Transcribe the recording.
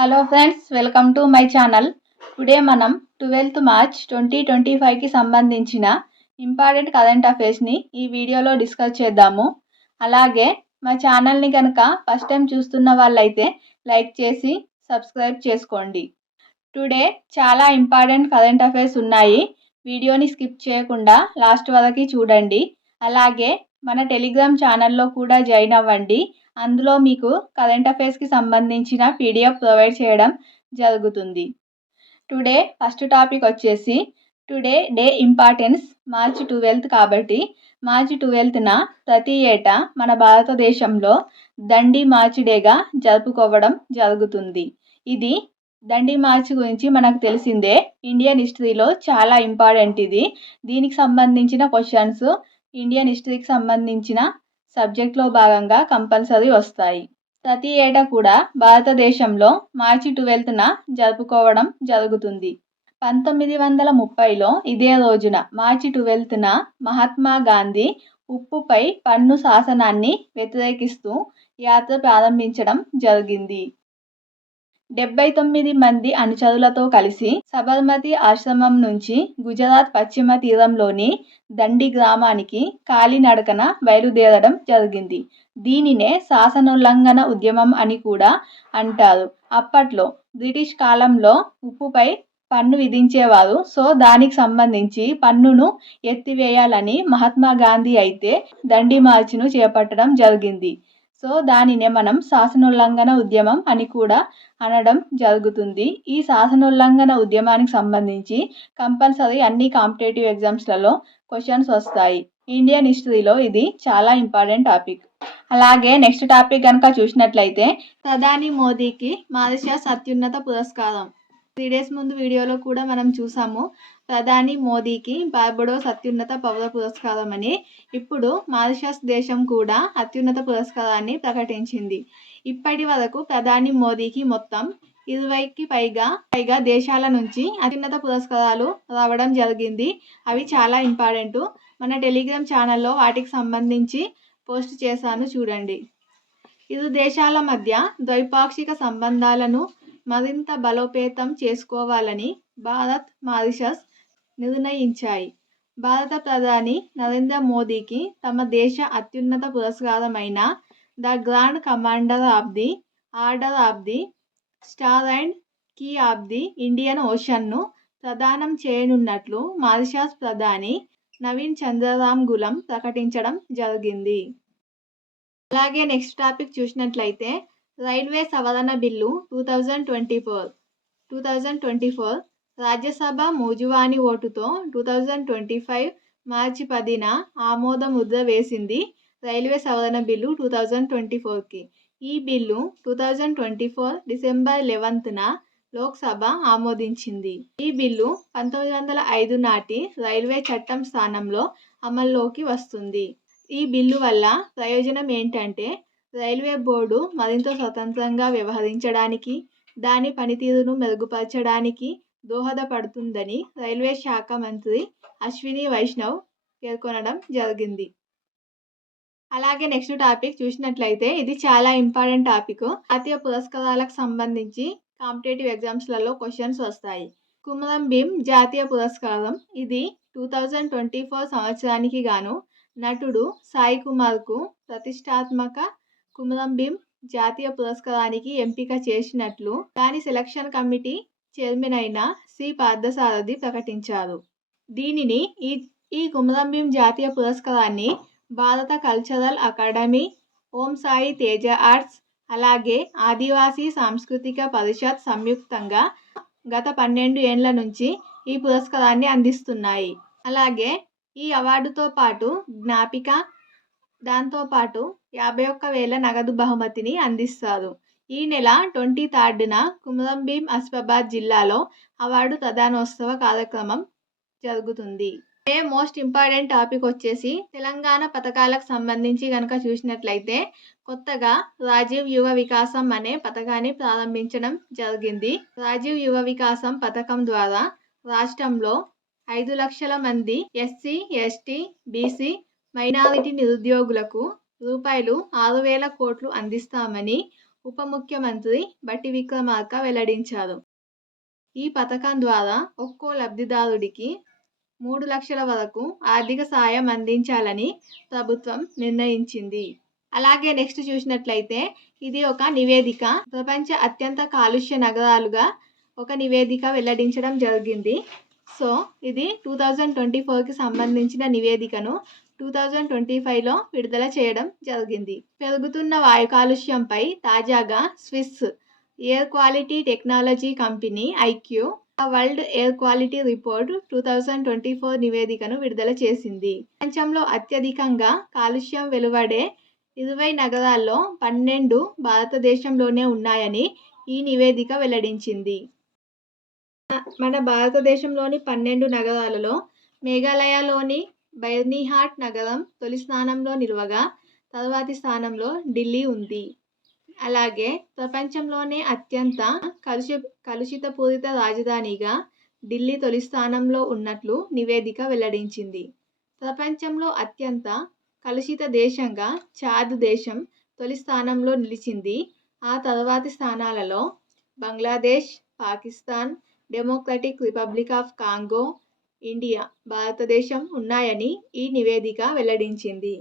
Hello friends, welcome to my channel. Today మనం 12th March 2025కి సంబంధించిన important current అఫైర్స్ని ఈ వీడియోలో డిస్కస్ చేద్దాము. అలాగే మా ఛానల్ని కనుక ఫస్ట్ టైం చూస్తున్న వాళ్ళైతే లైక్ చేసి సబ్స్క్రైబ్ చేసుకోండి. టుడే చాలా ఇంపార్టెంట్ కరెంట్ అఫైర్స్ ఉన్నాయి. వీడియోని స్కిప్ చేయకుండా లాస్ట్ వరకు చూడండి. అలాగే మన టెలిగ్రామ్ ఛానల్లో కూడా జాయిన్ అవ్వండి. అందులో మీకు కరెంట్ అఫైర్స్కి సంబంధించిన పీడిఎఫ్ ప్రొవైడ్ చేయడం జరుగుతుంది. టుడే ఫస్ట్ టాపిక్ వచ్చేసి టుడే డే ఇంపార్టెన్స్ మార్చి 12th కాబట్టి మార్చి 12న ప్రతి ఏటా మన భారతదేశంలో దండి మార్చి డేగా జరుపుకోవడం జరుగుతుంది. ఇది దండి మార్చ్ గురించి మనకు తెలిసిందే. ఇండియన్ హిస్టరీలో చాలా ఇంపార్టెంట్ ఇది. దీనికి సంబంధించిన క్వశ్చన్స్ ఇండియన్ హిస్టరీకి సంబంధించిన సబ్జెక్ట్లో భాగంగా కంపల్సరీ వస్తాయి. ప్రతి ఏటా కూడా భారతదేశంలో మార్చి 12న జరుపుకోవడం జరుగుతుంది. 1930లో ఇదే రోజున మార్చి 12న మహాత్మా గాంధీ ఉప్పుపై పన్ను శాసనాన్ని వ్యతిరేకిస్తూ యాత్ర ప్రారంభించడం జరిగింది. 79 మంది అనుచరులతో కలిసి సబర్మతి ఆశ్రమం నుంచి గుజరాత్ పశ్చిమ తీరంలోని దండి గ్రామానికి కాలినడకన బయలుదేరడం జరిగింది. దీనినే శాసనోల్లంఘన ఉద్యమం అని కూడా అంటారు. అప్పట్లో బ్రిటిష్ కాలంలో ఉప్పుపై పన్ను విధించేవారు. సో దానికి సంబంధించి పన్నును ఎత్తివేయాలని మహాత్మా గాంధీ అయితే దండి మార్చును చేపట్టడం జరిగింది. సో దానినే మనం శాసనోల్లంఘన ఉద్యమం అని కూడా అనడం జరుగుతుంది. ఈ శాసనోల్లంఘన ఉద్యమానికి సంబంధించి కంపల్సరీ అన్ని కాంపిటేటివ్ ఎగ్జామ్స్లలో క్వశ్చన్స్ వస్తాయి. ఇండియన్ హిస్టరీలో ఇది చాలా ఇంపార్టెంట్ టాపిక్. అలాగే నెక్స్ట్ టాపిక్ కనుక చూసినట్లయితే ప్రధాని మోదీకి మారిషస్ అత్యున్నత పురస్కారం. 3 days ముందు వీడియోలో కూడా మనం చూసాము ప్రధాని మోదీకి బార్బడోస్ అత్యున్నత పౌర పురస్కారం అని. ఇప్పుడు మారిషస్ దేశం కూడా అత్యున్నత పురస్కారాన్ని ప్రకటించింది. ఇప్పటి వరకు ప్రధాని మోదీకి మొత్తం 20కి పైగా దేశాల నుంచి అత్యున్నత పురస్కారాలు రావడం జరిగింది. అవి చాలా ఇంపార్టెంట్. మన టెలిగ్రామ్ ఛానల్లో వాటికి సంబంధించి పోస్ట్ చేశాను, చూడండి. ఇరు దేశాల మధ్య ద్వైపాక్షిక సంబంధాలను మరింత బలోపేతం చేసుకోవాలని భారత్, మారిషస్ నిర్ణయించాయి. భారత ప్రధాని నరేంద్ర మోదీకి తమ దేశ అత్యున్నత పురస్కారమైన the grand commander of the order of the star and key of the Indian ఓషన్ను ప్రదానం చేయనున్నట్లు మారిషస్ ప్రధాని నవీన్ చంద్రరామ్ గులం ప్రకటించడం జరిగింది. అలాగే నెక్స్ట్ టాపిక్ చూసినట్లయితే రైల్వే సవరణ బిల్లు 2024 రాజ్యసభ మూజువాణి ఓటుతో 2025 మార్చి 10న ఆమోద ముద్ర వేసింది. రైల్వే సవరణ బిల్లు 2024కి ఈ బిల్లు 2024 డిసెంబర్ 11న లోక్సభ ఆమోదించింది. ఈ బిల్లు 1905 నాటి రైల్వే చట్టం స్థానంలో అమల్లోకి వస్తుంది. ఈ బిల్లు వల్ల ప్రయోజనం ఏంటంటే రైల్వే బోర్డు మరింత స్వతంత్రంగా వ్యవహరించడానికి, దాని పనితీరును మెరుగుపరచడానికి దోహదపడుతుందని రైల్వే శాఖ మంత్రి అశ్విని వైష్ణవ్ పేర్కొనడం జరిగింది. అలాగే నెక్స్ట్ టాపిక్ చూసినట్లయితే ఇది చాలా ఇంపార్టెంట్ టాపిక్. జాతీయ పురస్కారాలకు సంబంధించి కాంపిటేటివ్ ఎగ్జామ్స్లలో క్వశ్చన్స్ వస్తాయి. కుమరం భీం జాతీయ పురస్కారం ఇది 2024 సంవత్సరానికి గాను నటుడు సాయి కుమార్కు ప్రతిష్టాత్మక కుమరం భీం జాతీయ పురస్కారానికి ఎంపిక చేసినట్లు దాని సెలక్షన్ కమిటీ చైర్మన్ అయిన సి పార్థసారథి ప్రకటించారు. దీనిని ఈ కుమరం భీం జాతీయ పురస్కారాన్ని భారత cultural academy, Om Sai Teja arts, అలాగే ఆదివాసీ సాంస్కృతిక పరిషత్ సంయుక్తంగా గత 12 ఏళ్ల నుంచి ఈ పురస్కారాన్ని అందిస్తున్నాయి. అలాగే ఈ అవార్డుతో పాటు జ్ఞాపిక, దాంతోపాటు 51,000 నగదు బహుమతిని అందిస్తారు. ఈ నెల 23న కుమరం భీం ఆసిఫాబాద్ జిల్లాలో అవార్డు ప్రదానోత్సవ కార్యక్రమం జరుగుతుంది. మోస్ట్ ఇంపార్టెంట్ టాపిక్ వచ్చేసి తెలంగాణ పథకాలకు సంబంధించి కనుక చూసినట్లయితే కొత్తగా రాజీవ్ యువ వికాసం అనే పథకాన్ని ప్రారంభించడం జరిగింది. రాజీవ్ యువ వికాసం పథకం ద్వారా రాష్ట్రంలో 5 లక్షల మంది ఎస్సీ, ఎస్టీ, బీసీ, మైనారిటీ నిరుద్యోగులకు రూపాయలు 6,000 కోట్లు అందిస్తామని ఉప ముఖ్యమంత్రి బట్టి విక్రమార్క వెల్లడించారు. ఈ పథకం ద్వారా ఒక్కో లబ్ధిదారుడికి 3 లక్షల వరకు ఆర్థిక సాయం అందించాలని ప్రభుత్వం నిర్ణయించింది. అలాగే నెక్స్ట్ చూసినట్లయితే ఇది ఒక నివేదిక. ప్రపంచ అత్యంత కాలుష్య నగరాలుగా ఒక నివేదిక వెల్లడించడం జరిగింది. సో ఇది 2024కి సంబంధించిన నివేదికను 2025లో విడుదల చేయడం జరిగింది. పెరుగుతున్న వాయు కాలుష్యంపై తాజాగా Swiss air quality technology company IQ world air quality report 2024 నివేదికను విడుదల చేసింది. ప్రపంచంలో అత్యధికంగా కాలుష్యం వెలువడే 20 నగరాల్లో 12 భారతదేశంలోనే ఉన్నాయని ఈ నివేదిక వెల్లడించింది. మన భారతదేశంలోని 12 నగరాలలో మేఘాలయలోని బైర్నిహాట్ నగరం తొలి స్థానంలో నిలవగా తర్వాతి స్థానంలో ఢిల్లీ ఉంది. అలాగే ప్రపంచంలోనే అత్యంత కలుషితపూరిత రాజధానిగా ఢిల్లీ తొలి స్థానంలో ఉన్నట్లు నివేదిక వెల్లడించింది. ప్రపంచంలో అత్యంత కలుషిత దేశంగా చాద్ దేశం తొలి స్థానంలో నిలిచింది. ఆ తర్వాతి స్థానాలలో Bangladesh, Pakistan, democratic republic of Congo, India, భారతదేశం ఉన్నాయని ఈ నివేదిక వెల్లడించింది.